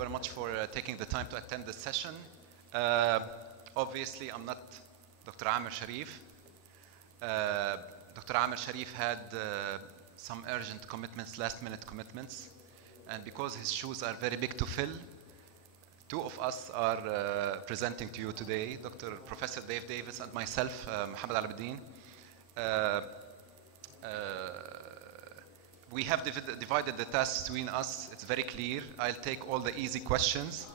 Very much for taking the time to attend this session. Obviously, I'm not Dr. Amir Sharif. Dr. Amir Sharif had some urgent commitments, last-minute commitments, and because his shoes are very big to fill, two of us are presenting to you today, Professor Dave Davis and myself, Mohammad Al-Abidin. We have divided the tasks between us. It's very clear. I'll take all the easy questions,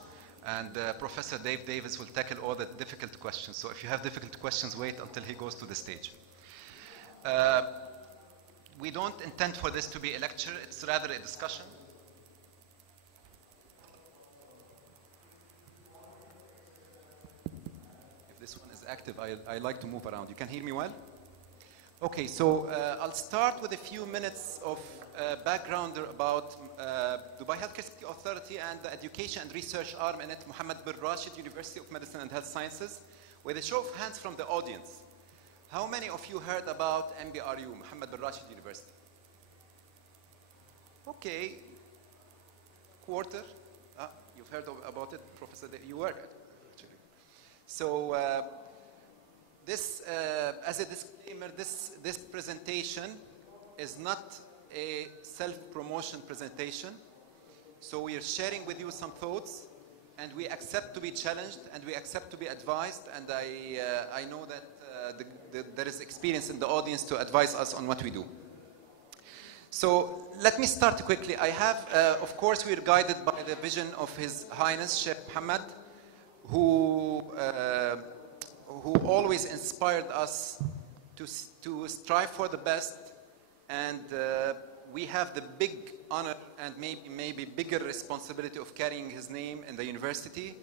and Professor Dave Davis will tackle all the difficult questions. So if you have difficult questions, wait until he goes to the stage. We don't intend for this to be a lecture. It's rather a discussion. If this one is active, I like to move around. You can hear me well? Okay, so I'll start with a few minutes of background about Dubai Healthcare City Authority and the education and research arm in it, Mohammed bin Rashid, University of Medicine and Health Sciences. With a show of hands from the audience, how many of you heard about MBRU, Mohammed bin Rashid University? Okay, quarter. You've heard about it, Professor, you were actually. So, as a disclaimer, this presentation is not a self-promotion presentation. So we are sharing with you some thoughts, and we accept to be challenged, and we accept to be advised, and I know that there is experience in the audience to advise us on what we do. So let me start quickly. I have, of course, we are guided by the vision of His Highness Sheikh Mohammed, who always inspired us to strive for the best, and we have the big honor and maybe bigger responsibility of carrying his name in the university.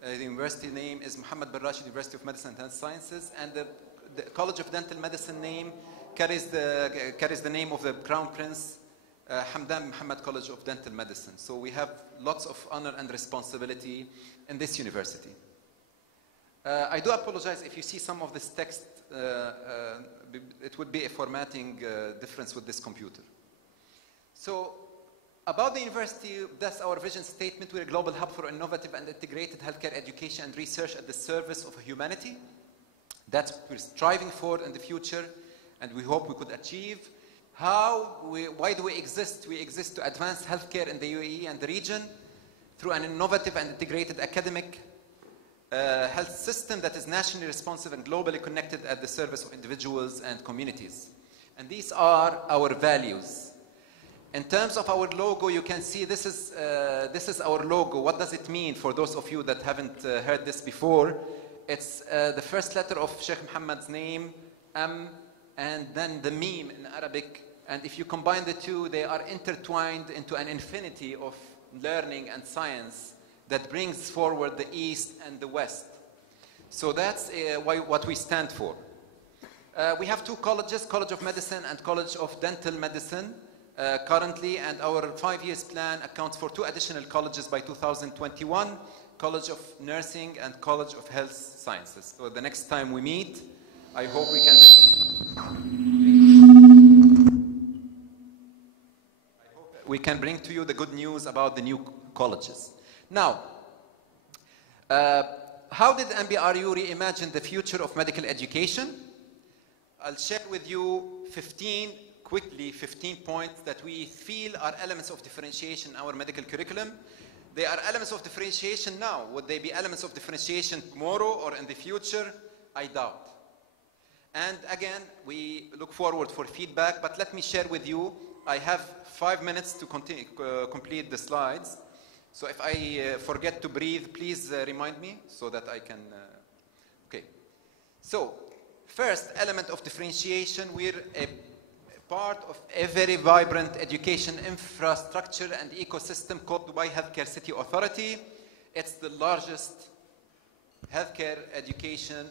The university name is Mohammed bin Rashid University of Medicine and Health Sciences, and the College of Dental Medicine name carries the name of the Crown Prince Hamdan Mohammed College of Dental Medicine. So we have lots of honor and responsibility in this university. I do apologize if you see some of this text. It would be a formatting difference with this computer. So, about the university, that's our vision statement. We're a global hub for innovative and integrated healthcare education and research at the service of humanity. That's what we're striving for in the future, and we hope we could achieve. Why do we exist? We exist to advance healthcare in the UAE and the region through an innovative and integrated academic health system that is nationally responsive and globally connected at the service of individuals and communities. And these are our values. In terms of our logo, you can see this is our logo. What does it mean for those of you that haven't heard this before? It's the first letter of Sheikh Muhammad's name, and then the meme in Arabic. And if you combine the two, they are intertwined into an infinity of learning and science that brings forward the East and the West. So that's what we stand for. We have two colleges, College of Medicine and College of Dental Medicine currently, and our 5-year plan accounts for 2 additional colleges by 2021, College of Nursing and College of Health Sciences. So the next time we meet, I hope we can bring to you the good news about the new colleges. Now, how did MBRU reimagine the future of medical education? I'll share with you 15 points that we feel are elements of differentiation in our medical curriculum. They are elements of differentiation now. Would they be elements of differentiation tomorrow or in the future? I doubt. And again, we look forward for feedback, but let me share with you, I have 5 minutes to complete the slides. So if I forget to breathe, please remind me so that I can. Okay. So first element of differentiation, we're a part of a very vibrant education infrastructure and ecosystem called Dubai Healthcare City Authority. It's the largest healthcare education,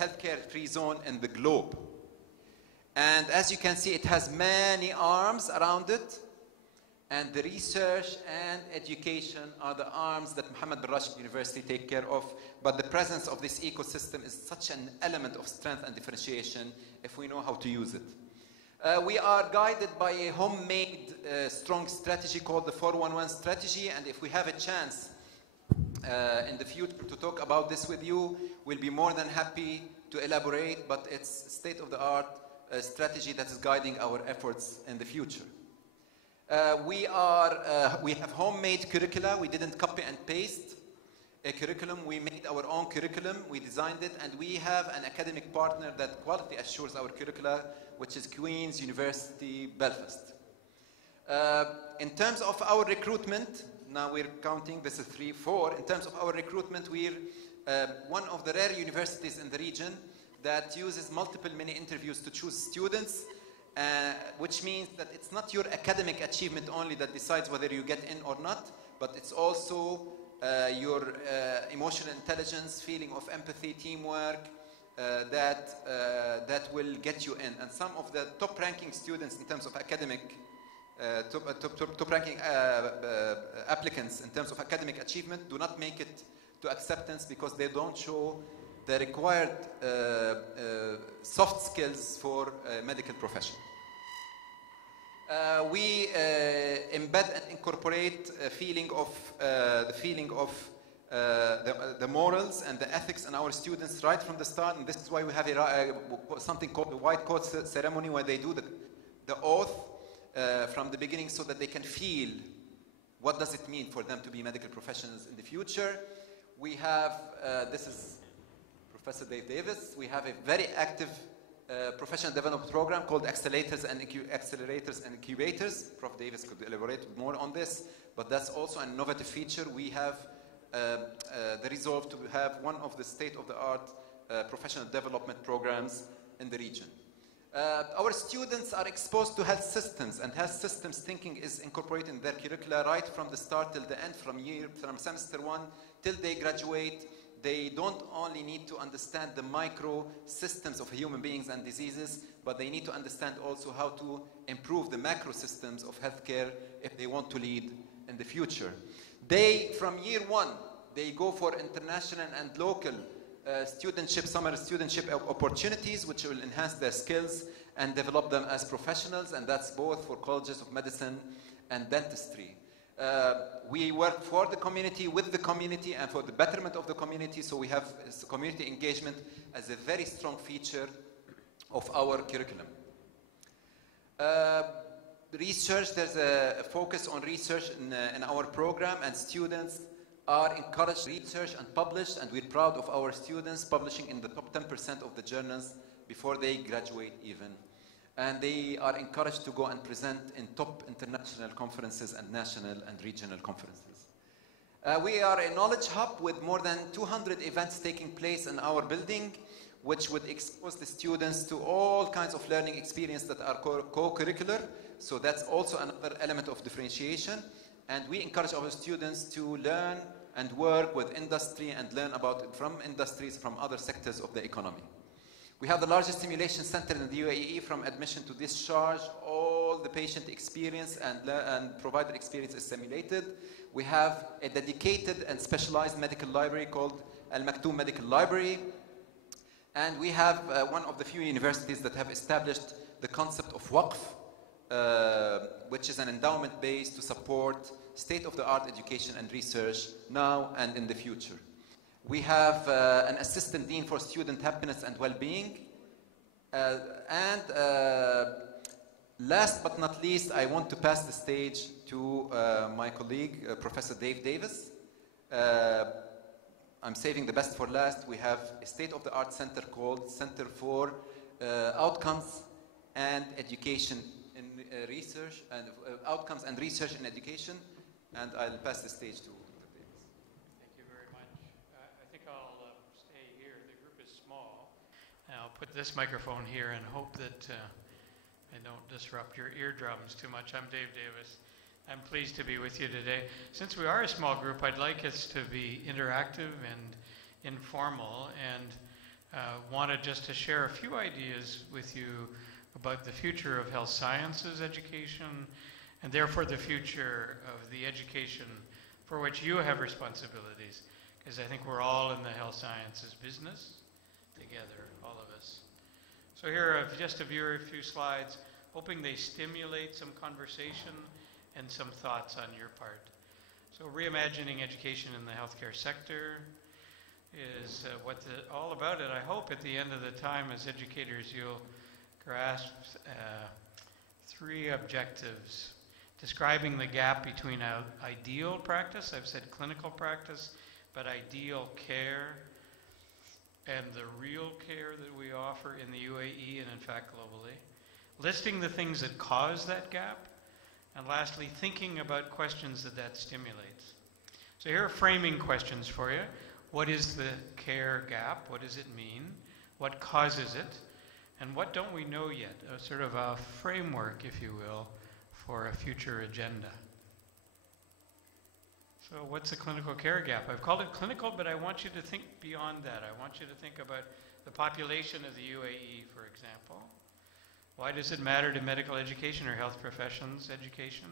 healthcare-free zone in the globe. And as you can see, it has many arms around it. And the research and education are the arms that Mohammed bin Rashid University take care of. But the presence of this ecosystem is such an element of strength and differentiation if we know how to use it. We are guided by a homemade strong strategy called the 411 strategy, and if we have a chance in the future to talk about this with you, we'll be more than happy to elaborate, but it's state-of-the-art strategy that is guiding our efforts in the future. We have homemade curricula. We didn't copy and paste a curriculum. We made our own curriculum. We designed it, and we have an academic partner that quality assures our curricula, which is Queen's University Belfast. In terms of our recruitment, now we're counting, this is 3, 4. In terms of our recruitment, we're one of the rare universities in the region that uses multiple mini interviews to choose students, which means that it's not your academic achievement only that decides whether you get in or not, but it's also your emotional intelligence, feeling of empathy, teamwork, that will get you in. And some of the top-ranking students in terms of academic, top-ranking applicants in terms of academic achievement do not make it to acceptance because they don't show the required soft skills for a medical profession. We embed and incorporate a feeling of the morals and the ethics in our students right from the start, and this is why we have something called the white coat ceremony, where they do the oath from the beginning so that they can feel what does it mean for them to be medical professionals in the future. We have, this is Professor Devis. We have a very active professional development program called Accelerators and Incubators. Prof. Davis could elaborate more on this, but that's also an innovative feature. We have the resolve to have one of the state-of-the-art professional development programs in the region. Our students are exposed to health systems, and health systems thinking is incorporated in their curricula right from the start till the end, from semester 1 till they graduate. They don't only need to understand the micro systems of human beings and diseases, but they need to understand also how to improve the macro systems of healthcare if they want to lead in the future. They, from year 1, they go for international and local summer studentship opportunities, which will enhance their skills and develop them as professionals, and that's both for colleges of medicine and dentistry. We work for the community, with the community, and for the betterment of the community, so we have community engagement as a very strong feature of our curriculum. Research, there's a focus on research in our program, and students are encouraged to research and publish, and we're proud of our students publishing in the top 10% of the journals before they graduate even. And they are encouraged to go and present in top international conferences and national and regional conferences. We are a knowledge hub with more than 200 events taking place in our building, which would expose the students to all kinds of learning experience that are co-curricular. So that's also another element of differentiation. And we encourage our students to learn and work with industry and learn from industries from other sectors of the economy. We have the largest simulation center in the UAE. From admission to discharge, all the patient experience and provider experience is simulated. We have a dedicated and specialized medical library called Al Maktoum Medical Library. And we have one of the few universities that have established the concept of waqf, which is an endowment base to support state-of-the-art education and research now and in the future. We have an assistant dean for student happiness and well-being. Last but not least, I want to pass the stage to my colleague, Professor Davis. I'm saving the best for last. We have a state-of-the-art center called Center for Outcomes and Education in Research, and Outcomes and Research in Education. And I'll pass the stage to Dr. Davis. Thank you very much. I think I'll stay here. The group is small. And I'll put this microphone here and hope that I don't disrupt your eardrums too much. I'm Dave Davis. I'm pleased to be with you today. Since we are a small group, I'd like us to be interactive and informal, and wanted just to share a few ideas with you about the future of health sciences education, and therefore the future of the education for which you have responsibilities, because I think we're all in the health sciences business together, all of us. So here are just a few slides. hoping they stimulate some conversation and some thoughts on your part. So reimagining education in the healthcare sector is what all about it. I hope at the end of the time as educators you'll grasp 3 objectives. Describing the gap between ideal practice, I've said clinical practice, but ideal care, and the real care that we offer in the UAE and in fact globally. Listing the things that cause that gap, and lastly, thinking about questions that stimulates. So here are framing questions for you. What is the care gap? What does it mean? What causes it? And what don't we know yet? A sort of a framework, if you will, for a future agenda. So what's the clinical care gap? I've called it clinical, but I want you to think beyond that. I want you to think about the population of the UAE, for example. Why does it matter to medical education or health professions education?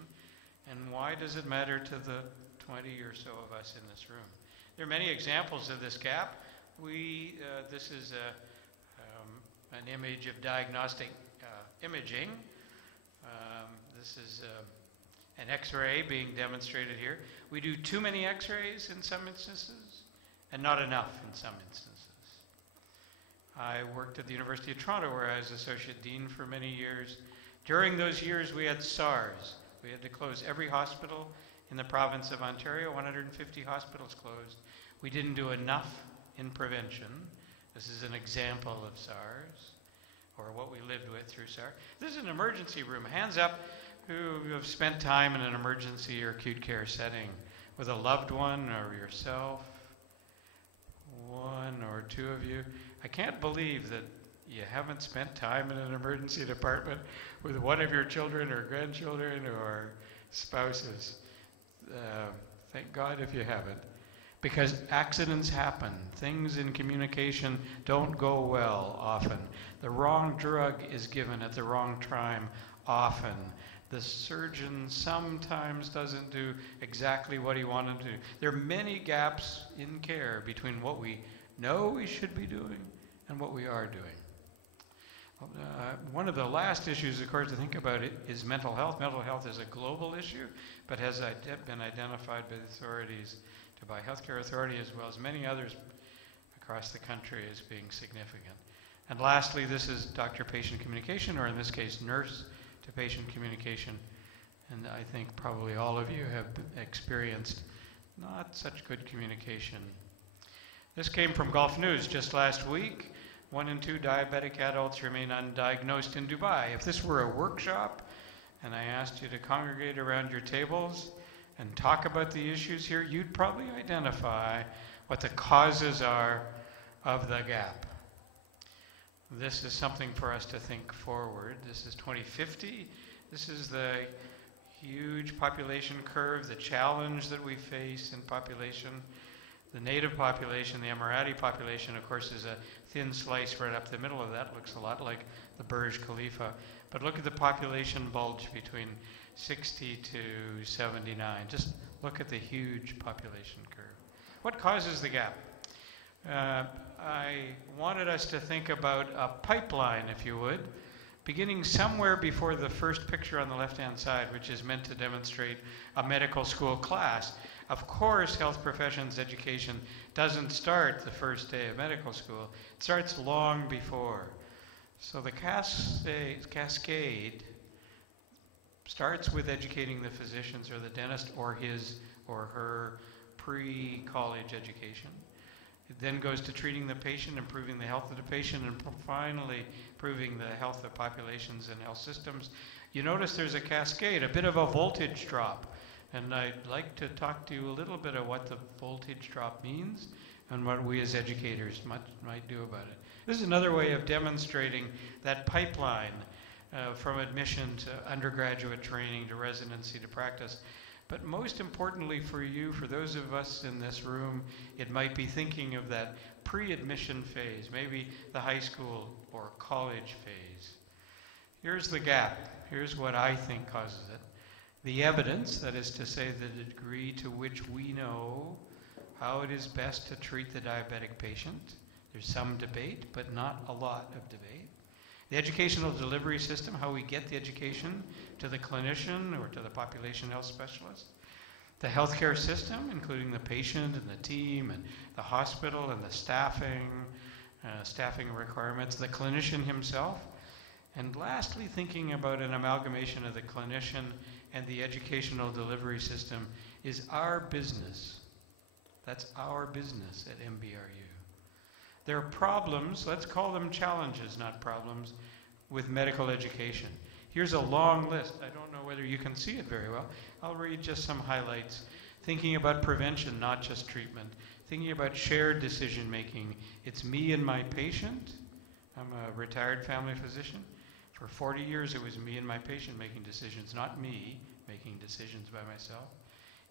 And why does it matter to the 20 or so of us in this room? There are many examples of this gap. This is an image of diagnostic imaging. This is an X-ray being demonstrated here. We do too many X-rays in some instances and not enough in some instances. I worked at the University of Toronto where I was Associate Dean for many years. During those years we had SARS. We had to close every hospital in the province of Ontario, 150 hospitals closed. We didn't do enough in prevention. This is an example of SARS, or what we lived with through SARS. This is an emergency room. Hands up who have spent time in an emergency or acute care setting with a loved one or yourself. 1 or 2 of you. I can't believe that you haven't spent time in an emergency department with one of your children or grandchildren or spouses. Thank God if you haven't. Because accidents happen. Things in communication don't go well often. The wrong drug is given at the wrong time often. The surgeon sometimes doesn't do exactly what he wanted to do. There are many gaps in care between what we know we should be doing and what we are doing. One of the last issues, of course, to think about it is mental health. Mental health is a global issue, but has been identified by the authorities, by Healthcare Authority as well as many others across the country as being significant. And lastly, this is doctor-patient communication, or in this case, nurse-to-patient communication. And I think probably all of you have experienced not such good communication. This came from Gulf News just last week. 1 in 2 diabetic adults remain undiagnosed in Dubai. If this were a workshop and I asked you to congregate around your tables and talk about the issues here, you'd probably identify what the causes are of the gap. This is something for us to think forward. This is 2050. This is the huge population curve, the challenge that we face in population. The native population, the Emirati population, of course, is a thin slice right up the middle of that. Looks a lot like the Burj Khalifa. But look at the population bulge between 60 to 79. Just look at the huge population curve. What causes the gap? I wanted us to think about a pipeline, if you would, beginning somewhere before the first picture on the left-hand side, which is meant to demonstrate a medical school class. Of course, health professions education doesn't start the first day of medical school. It starts long before. So the cascade starts with educating the physicians or the dentist or his or her pre-college education. It then goes to treating the patient, improving the health of the patient, and finally improving the health of populations and health systems. You notice there's a cascade, a bit of a voltage drop. And I'd like to talk to you a little bit of what the voltage drop means and what we as educators might do about it. This is another way of demonstrating that pipeline from admission to undergraduate training to residency to practice. But most importantly for you, for those of us in this room, it might be thinking of that pre-admission phase, maybe the high school or college phase. Here's the gap. Here's what I think causes it. The evidence, that is to say the degree to which we know how it is best to treat the diabetic patient. There's some debate, but not a lot of debate. The educational delivery system, how we get the education to the clinician or to the population health specialist. The healthcare system, including the patient and the team and the hospital and the staffing requirements, the clinician himself. And lastly, thinking about an amalgamation of the clinician and the educational delivery system is our business. That's our business at MBRU. There are problems, let's call them challenges, not problems, with medical education. Here's a long list. I don't know whether you can see it very well. I'll read just some highlights. Thinking about prevention, not just treatment. Thinking about shared decision making. It's me and my patient. I'm a retired family physician. For 40 years, it was me and my patient making decisions, not me making decisions by myself.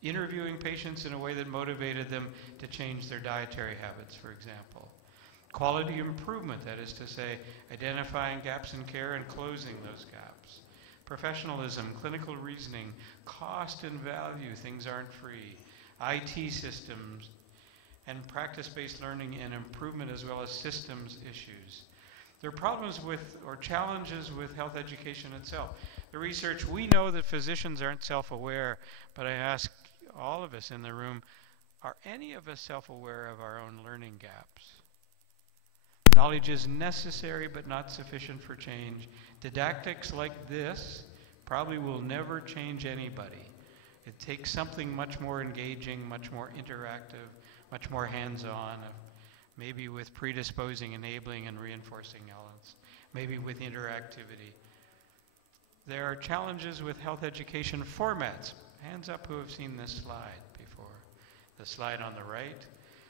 Interviewing patients in a way that motivated them to change their dietary habits, for example. Quality improvement, that is to say, identifying gaps in care and closing those gaps. Professionalism, clinical reasoning, cost and value, things aren't free. IT systems, and practice-based learning and improvement, as well as systems issues. There are problems with, or challenges with, health education itself. The research, we know that physicians aren't self-aware, but I ask all of us in the room, are any of us self-aware of our own learning gaps? Knowledge is necessary but not sufficient for change. Didactics like this probably will never change anybody. It takes something much more engaging, much more interactive, much more hands-on, maybe with predisposing, enabling, and reinforcing elements, maybe with interactivity. There are challenges with health education formats. Hands up who have seen this slide before. The slide on the right.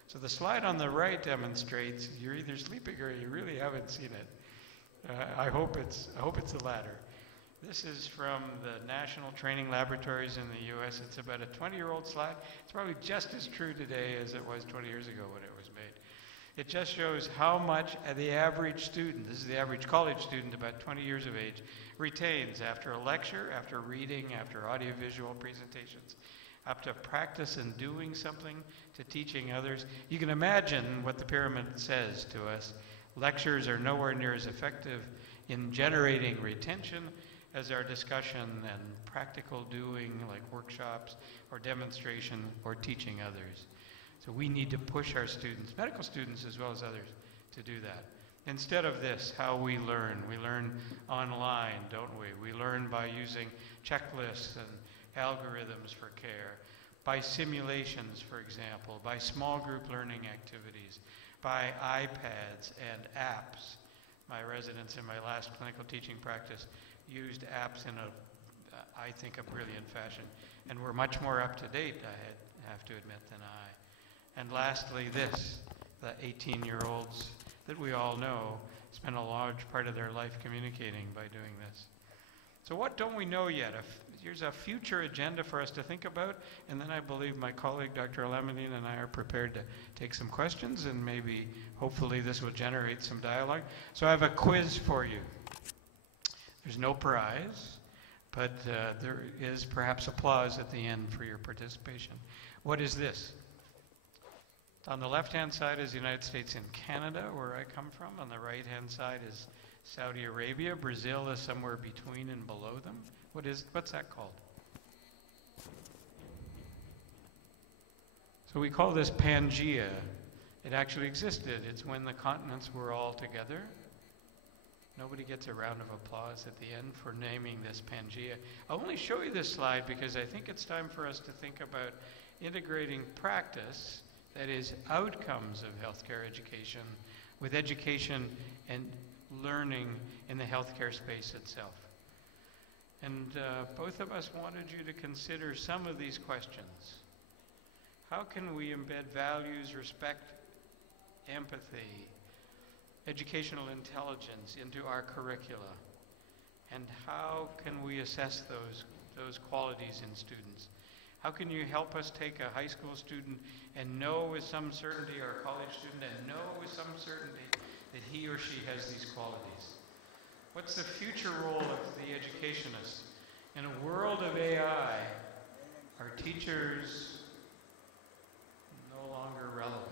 So the slide on the right demonstrates you're either sleeping or you really haven't seen it. I hope it's the latter. This is from the National Training Laboratories in the US. It's about a 20-year-old slide. It's probably just as true today as it was 20 years ago when it was made. It just shows how much the average student, this is the average college student about 20 years of age, retains after a lecture, after reading, after audiovisual presentations, up to practice and doing something, to teaching others. You can imagine what the pyramid says to us. Lectures are nowhere near as effective in generating retention as our discussion and practical doing, like workshops or demonstration or teaching others. So we need to push our students, medical students as well as others, to do that. Instead of this, how we learn online, don't we? We learn by using checklists and algorithms for care, by simulations, for example, by small group learning activities, by iPads and apps. My residents in my last clinical teaching practice used apps in I think, a brilliant fashion. And we're much more up to date, I have to admit, than I. And lastly, this, the 18-year-olds that we all know spend a large part of their life communicating by doing this. So what don't we know yet? Here's a future agenda for us to think about, and then I believe my colleague, Dr. Alamedine, and I are prepared to take some questions, and maybe, hopefully, this will generate some dialogue. So I have a quiz for you. There's no prize, but there is perhaps applause at the end for your participation. What is this? On the left-hand side is the United States and Canada, where I come from. On the right-hand side is Saudi Arabia. Brazil is somewhere between and below them. What's that called? So we call this Pangea. It actually existed. It's when the continents were all together. Nobody gets a round of applause at the end for naming this Pangea. I'll only show you this slide because I think it's time for us to think about integrating practice, that is, outcomes of healthcare education, with education and learning in the healthcare space itself. And both of us wanted you to consider some of these questions. How can we embed values, respect, empathy, educational intelligence into our curricula? And how can we assess those qualities in students? How can you help us take a high school student and know with some certainty, or a college student, and know with some certainty that he or she has these qualities? What's the future role of the educationist? In a world of AI, are teachers no longer relevant?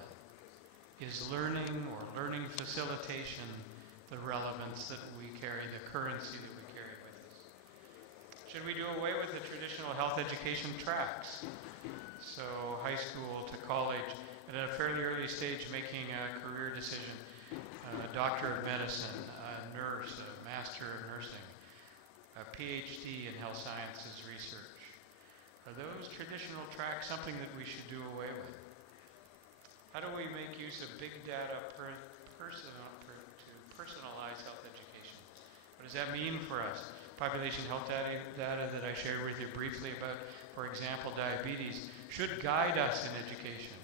Is learning or learning facilitation the relevance that we carry, the currency that we carry with us. Should we do away with the traditional health education tracks? So high school to college, and at a fairly early stage making a career decision, a doctor of medicine, a nurse, a master of nursing, a PhD in health sciences research. Are those traditional tracks something that we should do away with? How do we make use of big data to personalize health education? What does that mean for us? Population health data that I shared with you briefly about, for example, diabetes, should guide us in education.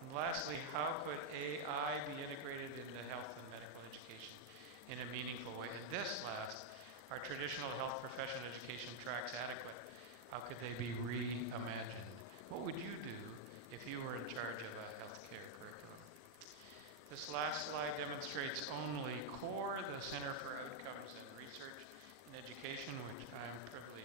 And lastly, how could AI be integrated into health and medical education in a meaningful way? And this last, are traditional health profession education tracks adequate? How could they be reimagined? What would you do if you were in charge of a healthcare curriculum? This last slide demonstrates only CORE, the Center for Outcomes and Research in Education, which I'm privileged